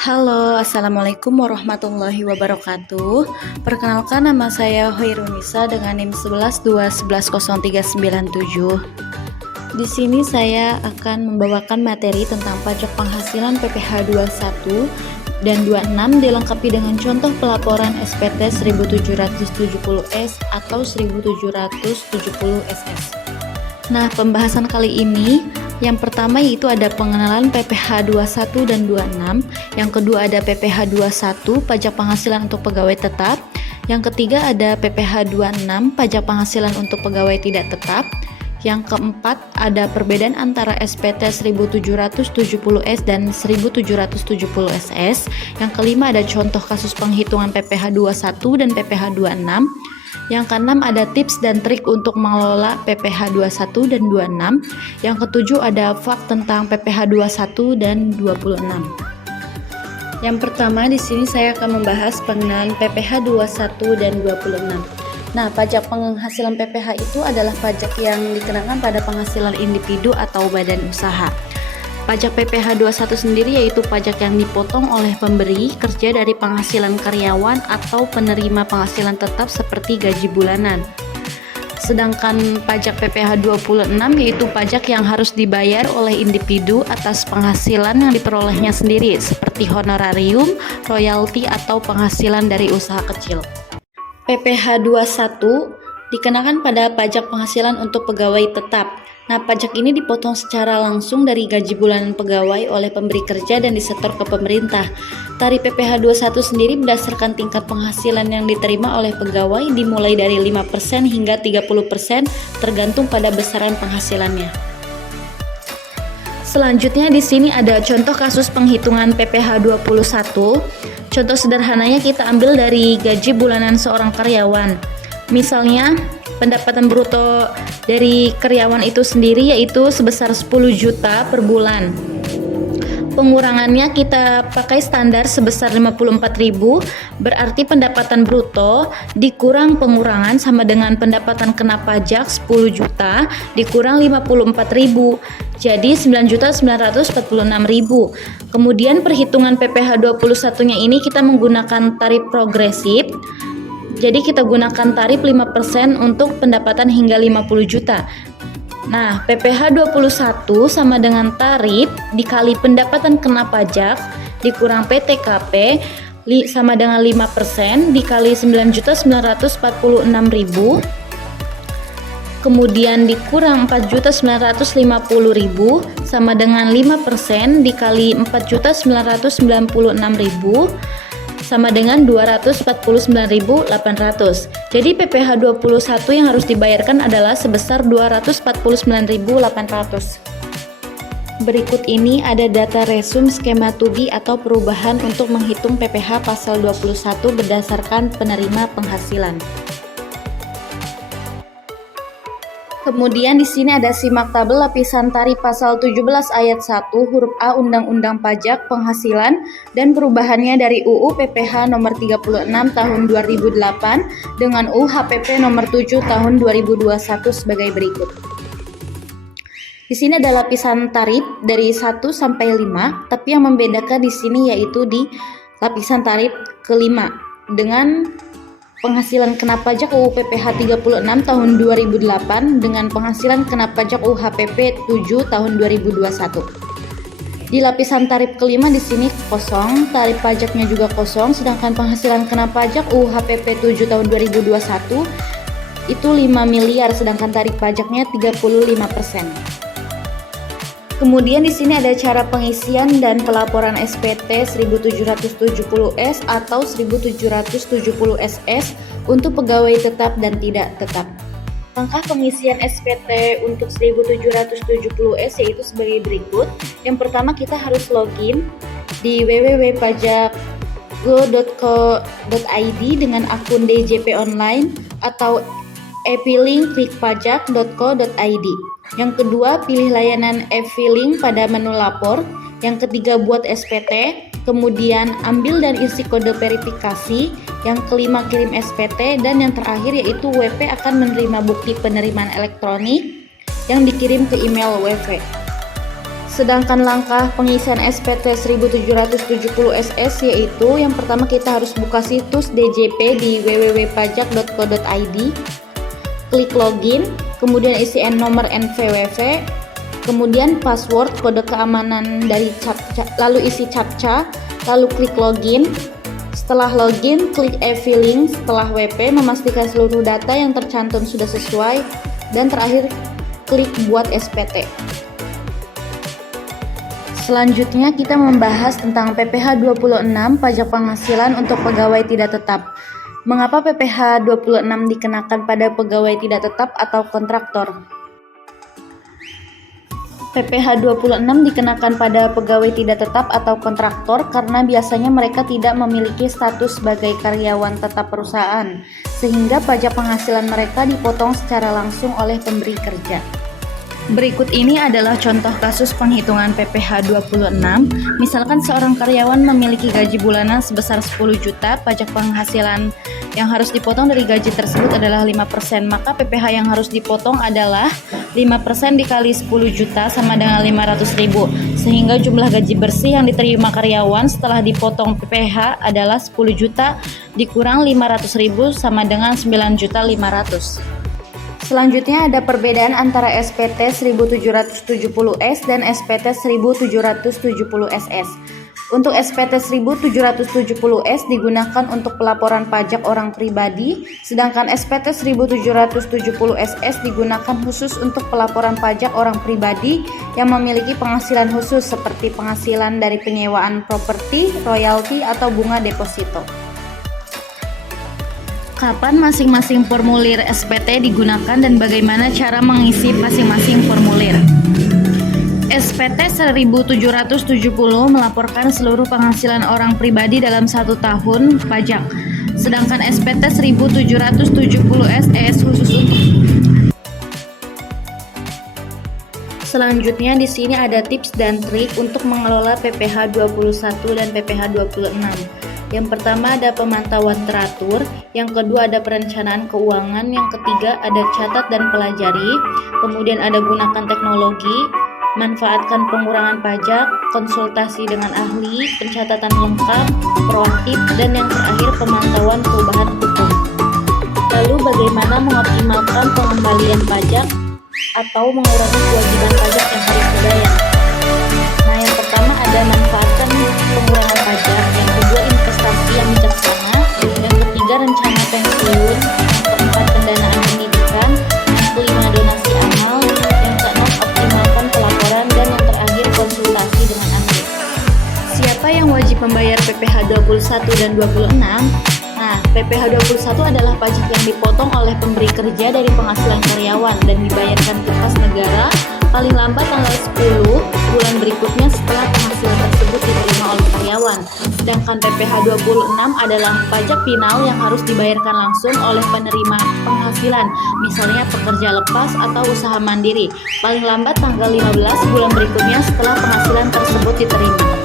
Halo, Assalamualaikum warahmatullahi wabarakatuh. Perkenalkan, nama saya Hoirunisa dengan NIM 1121103997. Di sini saya akan membawakan materi tentang pajak penghasilan PPh 21 dan 26 dilengkapi dengan contoh pelaporan SPT 1770S atau 1770 SS. Nah, pembahasan kali ini yang pertama yaitu ada pengenalan PPh 21 dan 26, yang kedua ada PPh 21 pajak penghasilan untuk pegawai tetap, yang ketiga ada PPh 26 pajak penghasilan untuk pegawai tidak tetap, yang keempat ada perbedaan antara SPT 1770S dan 1770SS, yang kelima ada contoh kasus penghitungan PPh 21 dan PPh 26, yang keenam ada tips dan trik untuk mengelola PPh 21 dan 26. Yang ketujuh ada fakt tentang PPh 21 dan 26. Yang pertama di sini saya akan membahas pengenalan PPh 21 dan 26. Nah, pajak penghasilan PPh itu adalah pajak yang dikenakan pada penghasilan individu atau badan usaha. Pajak PPh 21 sendiri yaitu pajak yang dipotong oleh pemberi kerja dari penghasilan karyawan atau penerima penghasilan tetap seperti gaji bulanan. Sedangkan pajak PPh 26 yaitu pajak yang harus dibayar oleh individu atas penghasilan yang diperolehnya sendiri seperti honorarium, royalti atau penghasilan dari usaha kecil. PPh 21 dikenakan pada pajak penghasilan untuk pegawai tetap. Nah, pajak ini dipotong secara langsung dari gaji bulanan pegawai oleh pemberi kerja dan disetor ke pemerintah. Tarif PPh 21 sendiri berdasarkan tingkat penghasilan yang diterima oleh pegawai dimulai dari 5% hingga 30% tergantung pada besaran penghasilannya. Selanjutnya di sini ada contoh kasus penghitungan PPh 21. Contoh sederhananya kita ambil dari gaji bulanan seorang karyawan. Misalnya pendapatan bruto dari karyawan itu sendiri yaitu sebesar 10 juta per bulan. Pengurangannya kita pakai standar sebesar 54.000, berarti pendapatan bruto dikurang pengurangan sama dengan pendapatan kena pajak 10 juta dikurang 54.000. Jadi 9.946.000. Kemudian perhitungan PPh 21-nya ini kita menggunakan tarif progresif. Jadi kita gunakan tarif 5% untuk pendapatan hingga 50 juta. Nah, PPh 21 sama dengan tarif dikali pendapatan kena pajak dikurang PTKP sama dengan 5% dikali 9.946.000. Kemudian dikurang 4.950.000 sama dengan 5% dikali 4.996.000 sama dengan 249.800. Jadi PPh 21 yang harus dibayarkan adalah sebesar 249.800. Berikut ini ada data resum skema tugi atau perubahan untuk menghitung PPh pasal 21 berdasarkan penerima penghasilan. Kemudian di sini ada simak tabel lapisan tarif pasal 17 ayat 1 huruf A Undang-Undang Pajak Penghasilan dan perubahannya dari UU PPh nomor 36 tahun 2008 dengan UU HPP nomor 7 tahun 2021 sebagai berikut. Di sini ada lapisan tarif dari 1 sampai 5, tapi yang membedakan di sini yaitu di lapisan tarif kelima dengan penghasilan kena pajak UU PPh 36 tahun 2008 dengan penghasilan kena pajak UU HPP 7 tahun 2021. Di lapisan tarif kelima di sini kosong, tarif pajaknya juga kosong, sedangkan penghasilan kena pajak UU HPP 7 tahun 2021 itu 5 miliar sedangkan tarif pajaknya 35%. Kemudian di sini ada cara pengisian dan pelaporan SPT 1770S atau 1770SS untuk pegawai tetap dan tidak tetap. Langkah pengisian SPT untuk 1770S yaitu sebagai berikut. Yang pertama kita harus login di www.pajak.go.id dengan akun DJP online atau e-filing klikpajak.co.id. Yang kedua, pilih layanan e-filing pada menu lapor. Yang ketiga, buat SPT. Kemudian, ambil dan isi kode verifikasi. Yang kelima, kirim SPT. Dan yang terakhir yaitu WP akan menerima bukti penerimaan elektronik yang dikirim ke email WP. Sedangkan langkah pengisian SPT 1770 SS yaitu yang pertama kita harus buka situs DJP di www.pajak.co.id, klik login, kemudian isi nomor NPWP, kemudian password kode keamanan dari CAPTCHA, lalu isi CAPTCHA, lalu klik login. Setelah login, klik e-filing setelah WP, memastikan seluruh data yang tercantum sudah sesuai, dan terakhir klik buat SPT. Selanjutnya kita membahas tentang PPh 26 pajak penghasilan untuk pegawai tidak tetap. Mengapa PPh 26 dikenakan pada pegawai tidak tetap atau kontraktor? PPh 26 dikenakan pada pegawai tidak tetap atau kontraktor karena biasanya mereka tidak memiliki status sebagai karyawan tetap perusahaan, sehingga pajak penghasilan mereka dipotong secara langsung oleh pemberi kerja. Berikut ini adalah contoh kasus penghitungan PPh 26. Misalkan seorang karyawan memiliki gaji bulanan sebesar 10 juta, pajak penghasilan yang harus dipotong dari gaji tersebut adalah 5%, maka PPh yang harus dipotong adalah 5% dikali 10 juta sama dengan 500.000, sehingga jumlah gaji bersih yang diterima karyawan setelah dipotong PPh adalah 10 juta dikurang 500.000 sama dengan 9.500.000. Selanjutnya ada perbedaan antara SPT 1770S dan SPT 1770SS. Untuk SPT 1770S digunakan untuk pelaporan pajak orang pribadi, sedangkan SPT 1770SS digunakan khusus untuk pelaporan pajak orang pribadi yang memiliki penghasilan khusus seperti penghasilan dari penyewaan properti, royalti, atau bunga deposito. Kapan masing-masing formulir SPT digunakan dan bagaimana cara mengisi masing-masing formulir? SPT 1770 melaporkan seluruh penghasilan orang pribadi dalam 1 tahun pajak, sedangkan SPT 1770SS khusus untuk. Selanjutnya di sini ada tips dan trik untuk mengelola PPh 21 dan PPh 26. Yang pertama ada pemantauan teratur, yang kedua ada perencanaan keuangan, yang ketiga ada catat dan pelajari, kemudian ada gunakan teknologi, manfaatkan pengurangan pajak, konsultasi dengan ahli, pencatatan lengkap, proaktif, dan yang terakhir pemantauan perubahan hukum. Lalu bagaimana mengoptimalkan pengembalian pajak atau mengurangi kewajiban pajak yang harus dibayar? Nah, yang pertama ada manfaatkan pengurangan pajak, yang kedua investasi yang bijaksana, yang ketiga rencana pensiun, yang keempat pendanaan pendidikan, yang kelima donasi amal, yang keenam optimalkan pelaporan, dan yang terakhir konsultasi dengan ahli. Siapa yang wajib membayar PPh 21 dan 26? Nah, PPh 21 adalah pajak yang dipotong oleh pemberi kerja dari penghasilan karyawan dan dibayarkan ke kas negara paling lambat tanggal 10 bulan berikutnya setelah penghasilan tersebut diterima oleh karyawan. Sedangkan PPh 26 adalah pajak final yang harus dibayarkan langsung oleh penerima penghasilan, misalnya pekerja lepas atau usaha mandiri, paling lambat tanggal 15 bulan berikutnya setelah penghasilan tersebut diterima.